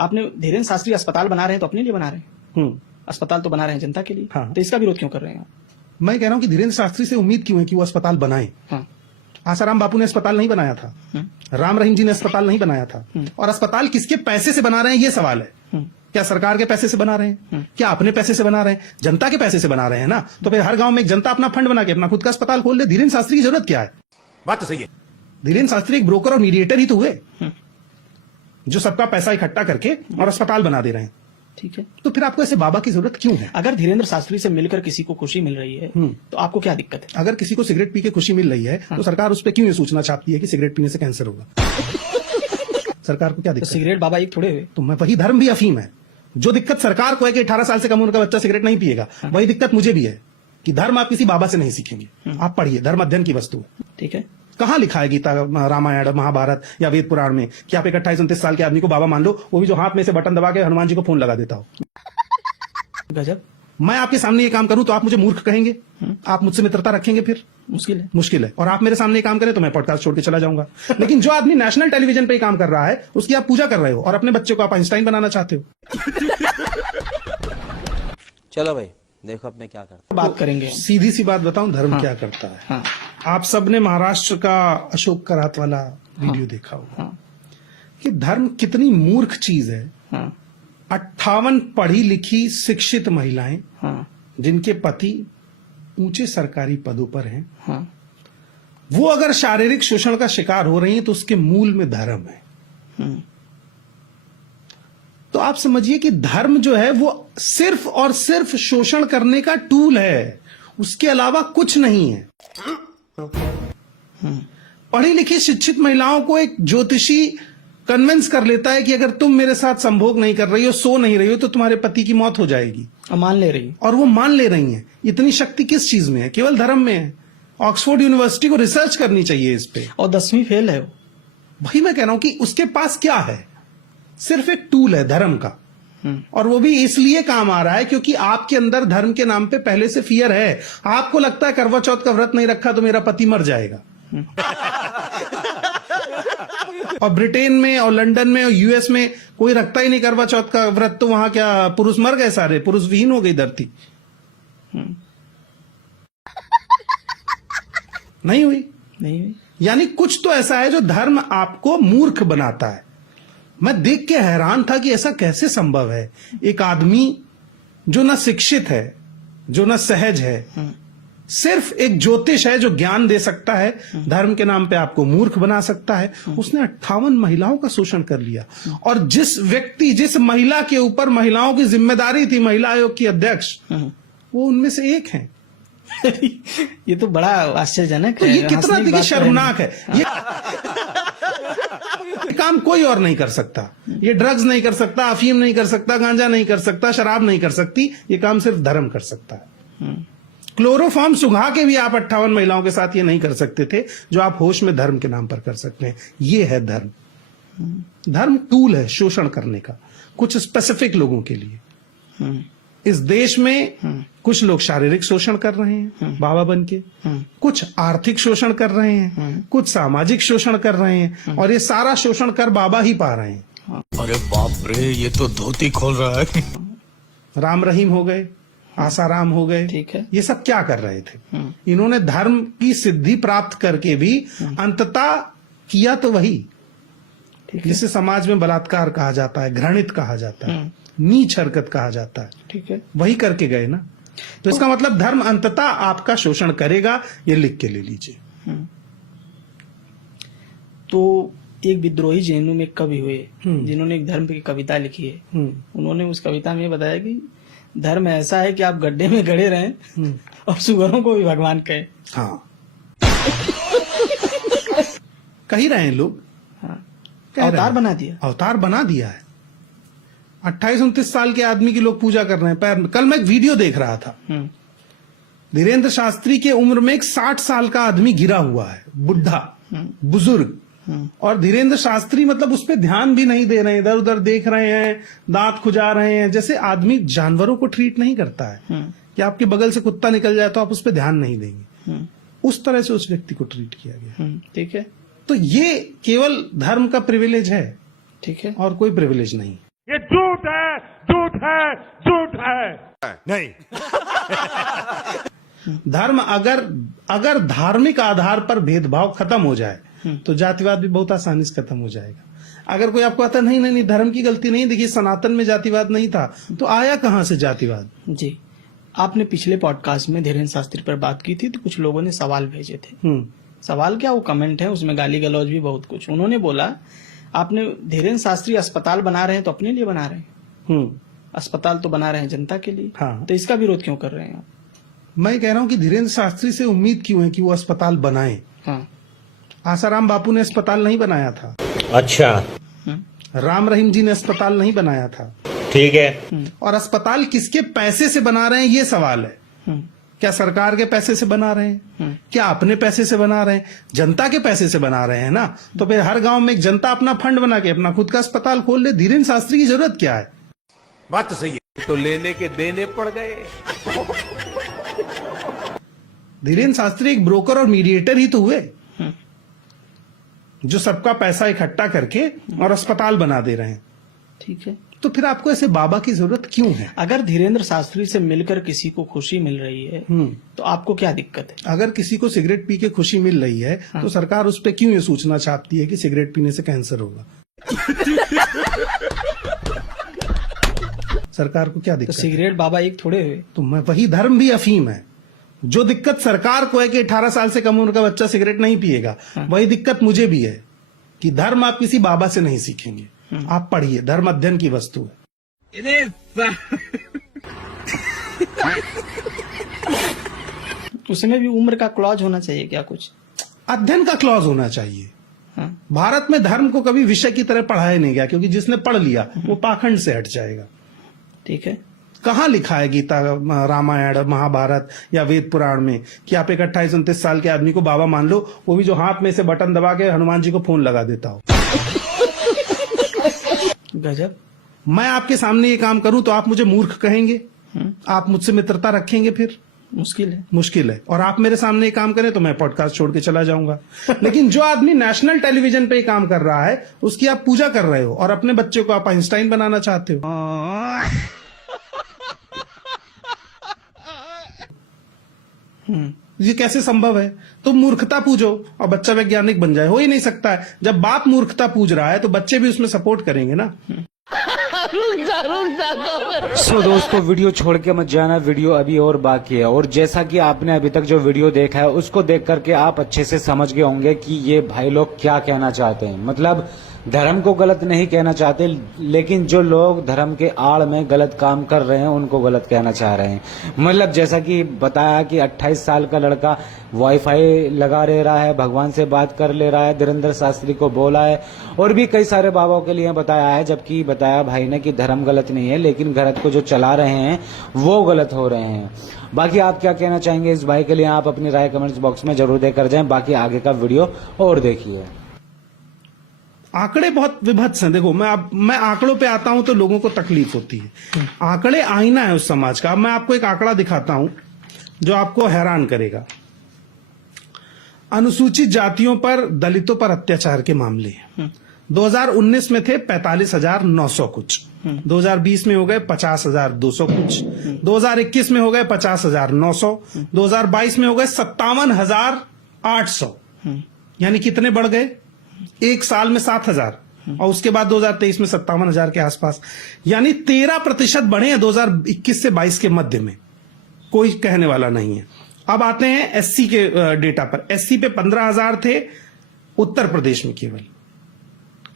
आपने धीरेन्द्र शास्त्री अस्पताल बना रहे हैं तो अपने लिए बना रहे हैं, अस्पताल तो बना रहे हैं जनता के लिए। हाँ। तो इसका विरोध क्यों कर रहे हैं आप? मैं कह रहा हूं कि धीरेन्द्र शास्त्री से उम्मीद क्यों है कि वो अस्पताल बनाए। हाँ। आसाराम बापू ने अस्पताल नहीं बनाया था, राम रहीम जी ने अस्पताल नहीं बनाया था। और अस्पताल किसके पैसे से बना रहे हैं ये सवाल है। क्या सरकार के पैसे से बना रहे हैं, क्या अपने पैसे से बना रहे हैं? जनता के पैसे से बना रहे हैं ना। तो फिर हर गांव में एक जनता अपना फंड बना के अपना खुद का अस्पताल खोल दे। धीरेन्द्र शास्त्री की जरूरत क्या है? बात तो सही है। धीरेन्द्र शास्त्री एक ब्रोकर और मीडिएटर ही तो हुए, जो सबका पैसा इकट्ठा करके और अस्पताल बना दे रहे हैं। ठीक है, तो फिर आपको ऐसे बाबा की जरूरत क्यों है? अगर धीरेन्द्र शास्त्री से मिलकर किसी को खुशी मिल रही है तो आपको क्या दिक्कत है? अगर किसी को सिगरेट पी के खुशी मिल रही है तो सरकार उस पर क्यों ये सूचना छापती है कि सिगरेट पीने से कैंसर होगा? सरकार को क्या तो दिक्कत? सिगरेट बाबा एक थोड़े हुए। तो मैं वही धर्म भी अफीम है। जो दिक्कत सरकार को है कि 18 साल से कम उम्र का बच्चा सिगरेट नहीं पिएगा, वही दिक्कत मुझे भी है कि धर्म आप किसी बाबा से नहीं सीखेंगे। आप पढ़िए, धर्म अध्ययन की वस्तु है। ठीक है, कहाँ लिखा है गीता, रामायण, महाभारत या वेद पुराण में कि आप एक 28-29 साल के आदमी को बाबा मान लो, वो भी जो हाथ में से बटन दबा के हनुमान जी को फोन लगा देता हो? गजब। मैं आपके सामने ये काम करूं तो आप मुझे मूर्ख कहेंगे? आप मुझसे मित्रता रखेंगे? फिर मुश्किल है। मुश्किल है। और आप मेरे सामने ये काम करें तो मैं पॉडकास्ट छोड़ के चला जाऊंगा। लेकिन जो आदमी नेशनल टेलीविजन पे काम कर रहा है उसकी आप पूजा कर रहे हो और अपने बच्चे को आप आइंस्टाइन बनाना चाहते हो। चलो भाई देखो अब मैं क्या करता बात करेंगे। सीधी सी बात बताऊं, धर्म क्या करता है? हाँ। आप सबने महाराष्ट्र का अशोक करात वाला वीडियो देखा होगा कि धर्म कितनी मूर्ख चीज है। 58 पढ़ी लिखी शिक्षित महिलाएं जिनके पति ऊंचे सरकारी पदों पर हैं, वो अगर शारीरिक शोषण का शिकार हो रही हैं तो उसके मूल में धर्म है। तो आप समझिए कि धर्म जो है वो सिर्फ और सिर्फ शोषण करने का टूल है, उसके अलावा कुछ नहीं है। पढ़ी लिखी शिक्षित महिलाओं को एक ज्योतिषी कन्विंस कर लेता है कि अगर तुम मेरे साथ संभोग नहीं कर रही हो, सो नहीं रही हो, तो तुम्हारे पति की मौत हो जाएगी। मान ले रही, और वो मान ले रही हैं। इतनी शक्ति किस चीज में है? केवल धर्म में है। ऑक्सफोर्ड यूनिवर्सिटी को रिसर्च करनी चाहिए इस पे। और 10वीं फेल है वो। भाई मैं कह रहा हूं कि उसके पास क्या है? सिर्फ एक टूल है धर्म का, और वो भी इसलिए काम आ रहा है क्योंकि आपके अंदर धर्म के नाम पे पहले से फियर है। आपको लगता है करवा चौथ का व्रत नहीं रखा तो मेरा पति मर जाएगा। और ब्रिटेन में और लंदन में और यूएस में कोई रखता ही नहीं करवा चौथ का व्रत, तो वहां क्या पुरुष मर गए सारे? पुरुष विहीन हो गई धरती? नहीं हुई। यानी कुछ तो ऐसा है जो धर्म आपको मूर्ख बनाता है। मैं देख के हैरान था कि ऐसा कैसे संभव है। एक आदमी जो न शिक्षित है, जो न सहज है, सिर्फ एक ज्योतिष है जो ज्ञान दे सकता है, धर्म के नाम पे आपको मूर्ख बना सकता है। उसने 58 महिलाओं का शोषण कर लिया। और जिस महिला के ऊपर महिलाओं की जिम्मेदारी थी, महिला आयोग की अध्यक्ष, वो उनमें से एक है। ये तो बड़ा आश्चर्यजनक है। ये कितना देखिए शर्मनाक है। ये काम कोई और नहीं कर सकता। ये ड्रग्स नहीं कर सकता, अफीम नहीं कर सकता, गांजा नहीं कर सकता, शराब नहीं कर सकती। ये काम सिर्फ धर्म कर सकता है। क्लोरोफॉर्म सुंघा के भी आप 58 महिलाओं के साथ ये नहीं कर सकते थे जो आप होश में धर्म के नाम पर कर सकते हैं। ये है धर्म। धर्म टूल है शोषण करने का, कुछ स्पेसिफिक लोगों के लिए। इस देश में कुछ लोग शारीरिक शोषण कर रहे हैं बाबा बन के, कुछ आर्थिक शोषण कर रहे हैं, कुछ सामाजिक शोषण कर रहे हैं, और ये सारा शोषण कर बाबा ही पा रहे हैं। अरे बाप रे, ये तो धोती खोल रहा है। राम रहीम हो गए, आसाराम हो गए, ठीक है। ये सब क्या कर रहे थे? इन्होंने धर्म की सिद्धि प्राप्त करके भी अंततः किया तो वही जिसे समाज में बलात्कार कहा जाता है, घृणित कहा जाता है, नीच हरकत कहा जाता है। ठीक है, वही करके गए ना। तो इसका मतलब धर्म अंततः आपका शोषण करेगा, ये लिख के ले लीजिए। तो एक विद्रोही जैनों में कवि हुए जिन्होंने एक धर्म की कविता लिखी है। उन्होंने उस कविता में बताया कि धर्म ऐसा है कि आप गड्ढे में गड़े रहें और सुअरों को भी भगवान कहें। हाँ कही रहे हैं लोग। हाँ, अवतार बना दिया, अवतार बना दिया है। 28-29 साल के आदमी की लोग पूजा कर रहे हैं। कल मैं एक वीडियो देख रहा था, धीरेन्द्र शास्त्री के उम्र में एक 60 साल का आदमी गिरा हुआ है, बुढ़ा बुजुर्ग, और धीरेन्द्र शास्त्री मतलब उस पर ध्यान भी नहीं दे रहे हैं, इधर उधर देख रहे हैं, दांत खुजा रहे हैं। जैसे आदमी जानवरों को ट्रीट नहीं करता है कि आपके बगल से कुत्ता निकल जाए तो आप उस पर ध्यान नहीं देंगे, उस तरह से उस व्यक्ति को ट्रीट किया गया। ठीक है, तो ये केवल धर्म का प्रिविलेज है, ठीक है, और कोई प्रिविलेज नहीं। ये झूठ है झूठ है नहीं। धर्म अगर धार्मिक आधार पर भेदभाव खत्म हो जाए तो जातिवाद भी बहुत आसानी से खत्म हो जाएगा। अगर कोई आपको आता नहीं धर्म की गलती नहीं, देखिए सनातन में जातिवाद नहीं था तो आया कहां से जातिवाद। जी, आपने पिछले पॉडकास्ट में धीरेन्द्र शास्त्री पर बात की थी तो कुछ लोगों ने सवाल भेजे थे। सवाल क्या, वो कमेंट है, उसमें गाली गलौज भी बहुत कुछ। उन्होंने बोला आपने धीरेन्द्र शास्त्री अस्पताल बना रहे हैं तो अपने लिए बना रहे हैं, अस्पताल तो बना रहे हैं जनता के लिए, हाँ। तो इसका विरोध क्यों कर रहे हैं आप? मैं कह रहा हूं कि धीरेन्द्र शास्त्री से उम्मीद क्यों है कि वो अस्पताल बनाए। हाँ। आसाराम बापू ने अस्पताल नहीं बनाया था, अच्छा, राम रहीम जी ने अस्पताल नहीं बनाया था, ठीक है। और अस्पताल किसके पैसे से बना रहे हैं ये सवाल है। क्या सरकार के पैसे से बना रहे हैं, क्या अपने पैसे से बना रहे हैं? जनता के पैसे से बना रहे हैं ना, तो फिर हर गांव में एक जनता अपना फंड बना के अपना खुद का अस्पताल खोल ले। धीरेन्द्र शास्त्री की जरूरत क्या है? बात तो सही है। तो लेने के देने पड़ गए। धीरेन्द्र शास्त्री एक ब्रोकर और मीडिएटर ही तो हुए, जो सबका पैसा इकट्ठा करके और अस्पताल बना दे रहे हैं। ठीक है, तो फिर आपको ऐसे बाबा की जरूरत क्यों है? अगर धीरेन्द्र शास्त्री से मिलकर किसी को खुशी मिल रही है तो आपको क्या दिक्कत है? अगर किसी को सिगरेट पी के खुशी मिल रही है तो सरकार उस पर क्यों ये सूचना छापती है कि सिगरेट पीने से कैंसर होगा? सरकार को क्या तो दिक्कत है? सिगरेट बाबा एक थोड़े हुए। तो मैं वही, धर्म भी अफीम है। जो दिक्कत सरकार को है कि 18 साल से कम उम्र का बच्चा सिगरेट नहीं पिएगा, वही दिक्कत मुझे भी है कि धर्म आप किसी बाबा से नहीं सीखेंगे। आप पढ़िए, धर्म अध्ययन की वस्तु है। उसमें भी उम्र का क्लॉज होना चाहिए क्या कुछ? अध्ययन का क्लॉज होना चाहिए। हाँ। भारत में धर्म को कभी विषय की तरह पढ़ाया नहीं गया, क्योंकि जिसने पढ़ लिया वो पाखंड से हट जाएगा। ठीक है, कहाँ लिखा है गीता, रामायण, महाभारत या वेद पुराण में कि आप एक 28-29 साल के आदमी को बाबा मान लो, वो भी जो हाथ में से बटन दबा के हनुमान जी को फोन लगा देता हो। गजब। मैं आपके सामने ये काम करूं तो आप मुझे मूर्ख कहेंगे? आप मुझसे मित्रता रखेंगे? फिर मुश्किल है। और आप मेरे सामने ये काम करें तो मैं पॉडकास्ट छोड़ के चला जाऊंगा। लेकिन जो आदमी नेशनल टेलीविजन पे काम कर रहा है उसकी आप पूजा कर रहे हो और अपने बच्चे को आप आइंस्टाइन बनाना चाहते हो। ये कैसे संभव है? तुम मूर्खता पूजो और बच्चा वैज्ञानिक बन जाए, हो ही नहीं सकता है। जब बाप मूर्खता पूज रहा है तो बच्चे भी उसमें सपोर्ट करेंगे ना। सो दोस्तों, वीडियो छोड़ के मत जाना, वीडियो अभी और बाकी है। और जैसा कि आपने अभी तक जो वीडियो देखा है उसको देख करके आप अच्छे से समझ गए होंगे कि ये भाई लोग क्या कहना चाहते हैं। मतलब धर्म को गलत नहीं कहना चाहते, लेकिन जो लोग धर्म के आड़ में गलत काम कर रहे हैं उनको गलत कहना चाह रहे हैं। मतलब जैसा कि बताया कि 28 साल का लड़का वाईफाई लगा ले रहा है, भगवान से बात कर ले रहा है, धीरेन्द्र शास्त्री को बोला है, और भी कई सारे बाबाओं के लिए बताया है। जबकि बताया भाई ने कि धर्म गलत नहीं है, लेकिन गलत को जो चला रहे हैं वो गलत हो रहे हैं। बाकी आप क्या कहना चाहेंगे इस भाई के लिए, आप अपनी राय कमेंट्स बॉक्स में जरूर देकर जाएं। बाकी आगे का वीडियो और देखिए। आंकड़े बहुत विभत्स हैं। देखो, मैं आंकड़ों पे आता हूं तो लोगों को तकलीफ होती है। आंकड़े आईना है उस समाज का। मैं आपको एक आंकड़ा दिखाता हूं जो आपको हैरान करेगा। अनुसूचित जातियों पर, दलितों पर अत्याचार के मामले 2019 में थे 45,900 कुछ, 2020 में हो गए 50,200 कुछ, 2021 में हो गए 50,900, 2022 में हो गए 57,800। यानी कितने बढ़ गए? एक साल में 7,000, और उसके बाद 2023 में 57,000 के आसपास। यानी 13% बढ़े हैं 2021 से 22 के मध्य में। कोई कहने वाला नहीं है। अब आते हैं एससी के डेटा पर। एससी पे 15,000 थे उत्तर प्रदेश में,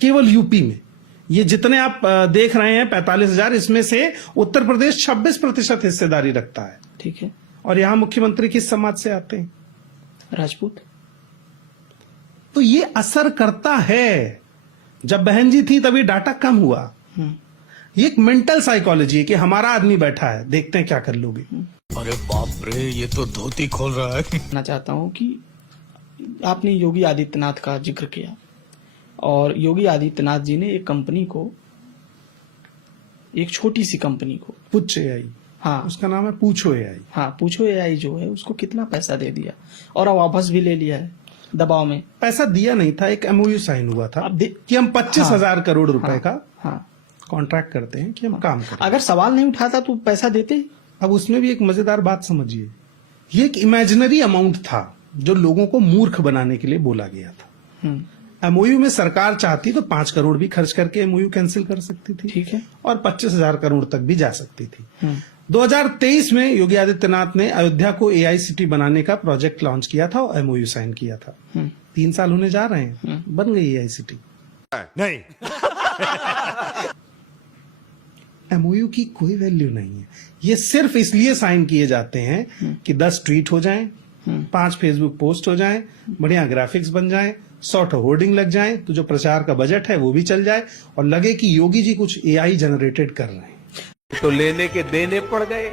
केवल यूपी में। ये जितने आप देख रहे हैं 45,000, इसमें से उत्तर प्रदेश 26% हिस्सेदारी रखता है। ठीक है। और यहां मुख्यमंत्री किस समाज से आते हैं? राजपूत। तो ये असर करता है। जब बहन जी थी तभी डाटा कम हुआ। ये एक मेंटल साइकोलॉजी है कि हमारा आदमी बैठा है, देखते हैं क्या कर लोगे। अरे बाप रे, ये तो धोती खोल रहा है। मैं चाहता हूं कि आपने योगी आदित्यनाथ का जिक्र किया, और योगी आदित्यनाथ जी ने एक कंपनी को, एक छोटी सी कंपनी को, पुछ AI, हाँ उसका नाम है पूछो AI। हाँ, पूछो AI जो है उसको कितना पैसा दे दिया और अब वापस भी ले लिया है दबाव में। पैसा दिया नहीं था, एक MOU साइन हुआ था कि हम 25,000 करोड़ रुपए का कॉन्ट्रैक्ट करते हैं कि हम काम करें। अगर सवाल नहीं उठाता तो पैसा देते। अब उसमें भी एक मजेदार बात समझिए, ये एक इमेजिनरी अमाउंट था जो लोगों को मूर्ख बनाने के लिए बोला गया था। एमओयू में सरकार चाहती तो 5 करोड़ भी खर्च करके एमओयू कैंसिल कर सकती थी, ठीक है, और 25,000 करोड़ तक भी जा सकती थी। 2023 में योगी आदित्यनाथ ने अयोध्या को एआईसीटी बनाने का प्रोजेक्ट लॉन्च किया था और एमओयू साइन किया था। 3 साल होने जा रहे हैं, बन गई एआईसीटी नहीं। एमओयू की कोई वैल्यू नहीं है। ये सिर्फ इसलिए साइन किए जाते हैं कि 10 ट्वीट हो जाएं, 5 फेसबुक पोस्ट हो जाएं, बढ़िया ग्राफिक्स बन जाएं, 100 होर्डिंग लग जाएं, तो जो प्रचार का बजट है वो भी चल जाए और लगे कि योगी जी कुछ एआई जनरेटेड कर रहे हैं। तो लेने के देने पड़ गए।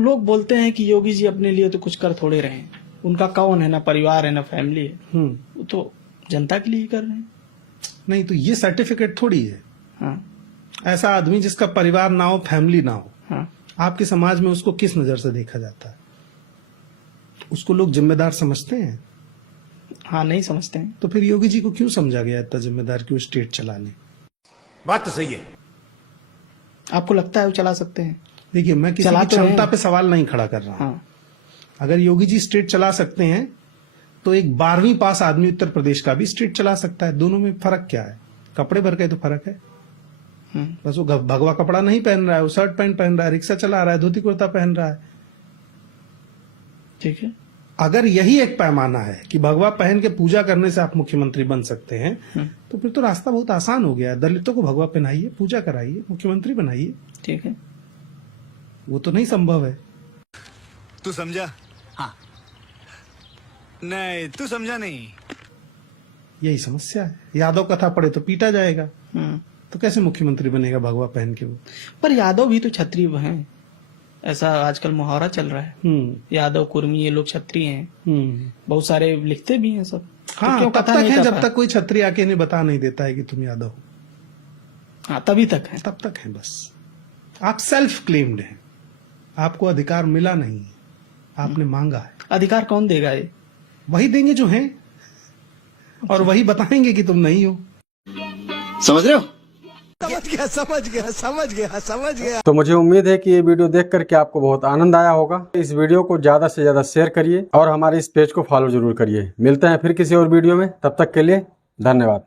लोग बोलते हैं कि योगी जी अपने लिए तो कुछ कर थोड़े रहे हैं, उनका कौन है, ना परिवार है ना फैमिली है, वो तो जनता के लिए ही कर रहे हैं। नहीं तो ये सर्टिफिकेट थोड़ी है। हाँ, ऐसा आदमी जिसका परिवार ना हो, फैमिली ना हो, हाँ, आपके समाज में उसको किस नजर से देखा जाता है? उसको लोग जिम्मेदार समझते हैं? हाँ, नहीं समझते हैं। तो फिर योगी जी को क्यों समझा गया इतना जिम्मेदार कि वो स्टेट चला ले? बात तो सही है। आपको लगता है वो चला सकते हैं? देखिए, मैं किसी चला की तो रहे क्षमता हैं। पे सवाल नहीं खड़ा कर रहा हूं। हाँ, अगर योगी जी स्टेट चला सकते हैं तो एक 12वीं पास आदमी उत्तर प्रदेश का भी स्टेट चला सकता है। दोनों में फर्क क्या है? कपड़े भर के तो फर्क है। बस वो भगवा कपड़ा नहीं पहन रहा है, वो शर्ट पैंट पहन रहा है, रिक्शा चला रहा है, धोती कुर्ता पहन रहा है। ठीक है। अगर यही एक पैमाना है कि भगवा पहन के पूजा करने से आप मुख्यमंत्री बन सकते हैं, तो फिर तो रास्ता बहुत आसान हो गया। दलितों को भगवा पहनाइए, पूजा कराइए, मुख्यमंत्री बनाइए। ठीक है। वो तो नहीं संभव है। तू समझा? हाँ। नहीं, तू समझा नहीं। यही समस्या है। यादव कथा पढ़े तो पीटा जाएगा, तो कैसे मुख्यमंत्री बनेगा भगवा पहन के वो? पर यादव भी तो क्षत्रिय हैं, ऐसा आजकल मुहावरा चल रहा है। यादव कुर्मी ये लोग क्षत्रिय हैं। बहुत सारे लिखते भी हैं सब। हाँ, तो क्यों तब कथा तक नहीं है कर जब रहा? तक कोई छत्री आके इन्हें बता नहीं देता है कि तुम यादव हो। हाँ, तभी तक है। तब तक है बस। आप सेल्फ क्लेम्ड हैं, आपको अधिकार मिला नहीं है, आपने मांगा है। अधिकार कौन देगा ये? वही देंगे जो हैं, और वही बताएंगे कि तुम नहीं हो। समझ रहे हो? समझ गया। तो मुझे उम्मीद है कि ये वीडियो देख करके आपको बहुत आनंद आया होगा। इस वीडियो को ज्यादा से ज्यादा शेयर करिए और हमारे इस पेज को फॉलो जरूर करिए। मिलते हैं फिर किसी और वीडियो में, तब तक के लिए धन्यवाद।